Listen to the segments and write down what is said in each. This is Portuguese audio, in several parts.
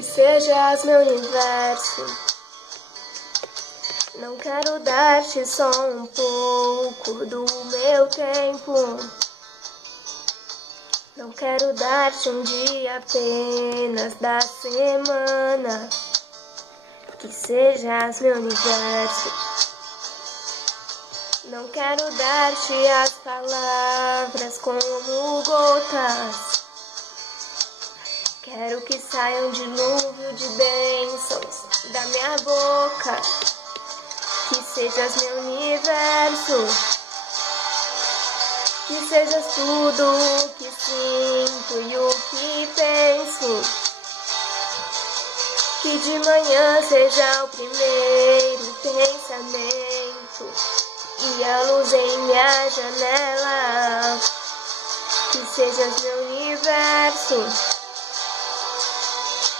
Que sejas meu universo. Não quero dar-te só um pouco do meu tempo. Não quero dar-te um dia apenas da semana. Que sejas meu universo. Não quero dar-te as palavras como gotas. Quero que saia um dilúvio de bênçãos da minha boca. Que sejas meu universo. Que sejas tudo o que sinto e o que penso. Que de manhã seja o primeiro pensamento e a luz em minha janela. Que sejas meu universo.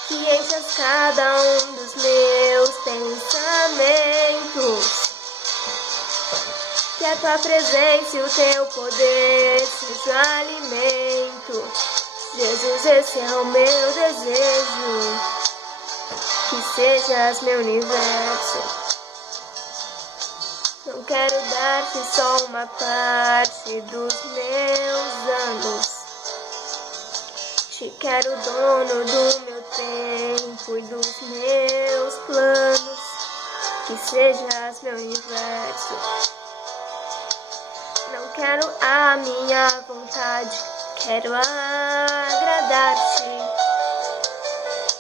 Que enchas cada um dos meus pensamentos. Que a tua presença e o teu poder sejam alimento. Jesus, esse é o meu desejo. Que sejas meu universo. Não quero dar-te só uma parte dos meus anos. Te quero dono do meu tempo e dos meus planos. Que sejas meu universo. Não quero a minha vontade, quero agradar-te.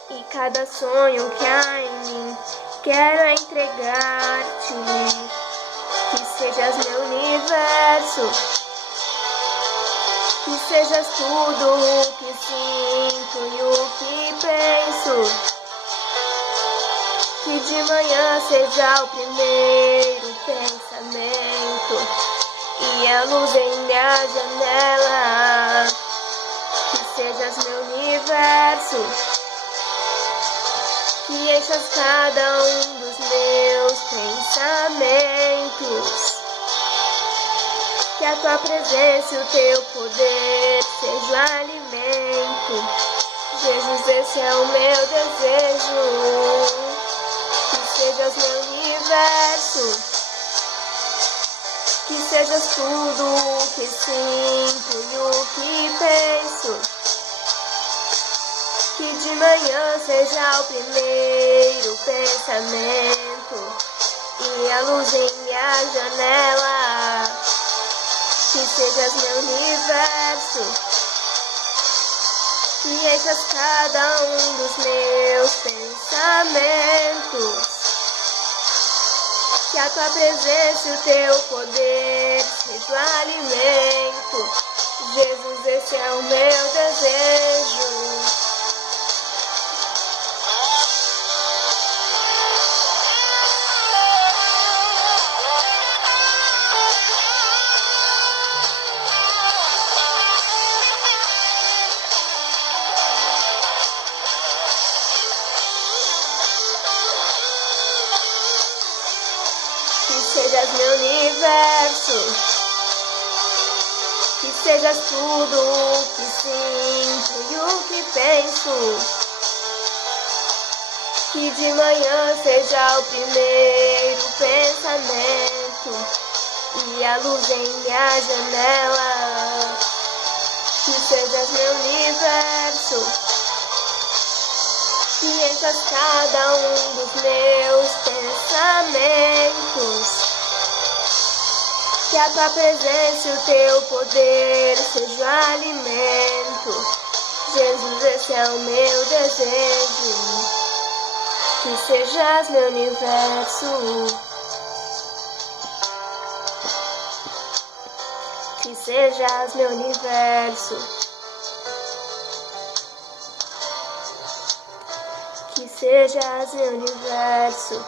E cada sonho que há em mim, quero entregar-te. Que sejas meu universo. Que sejas tudo o que sinto e o que penso. Que de manhã seja o primeiro pensamento e a luz em minha janela. Que sejas meu universo. Que enchas cada um dos meus pensamentos. Que a tua presença e o teu poder sejam alimento. Jesus, esse é o meu desejo. Que sejas meu universo. Que sejas tudo o que sinto e o que penso. Que de manhã seja o primeiro pensamento e a luz em minha janela. Que sejas meu universo. Que enchas cada um dos meus pensamentos. Que a tua presença e o teu poder sejam alimento. Jesus, esse é o meu desejo. Que sejas meu universo. Que sejas tudo o que sinto e o que penso. Que de manhã seja o primeiro pensamento e a luz em minha janela. Que sejas meu universo. Que enchas cada um dos meus pensamentos. Que a tua presença e o teu poder sejam alimento. Jesus, esse é o meu desejo. Que sejas meu universo. Que sejas meu universo. Que sejas meu universo.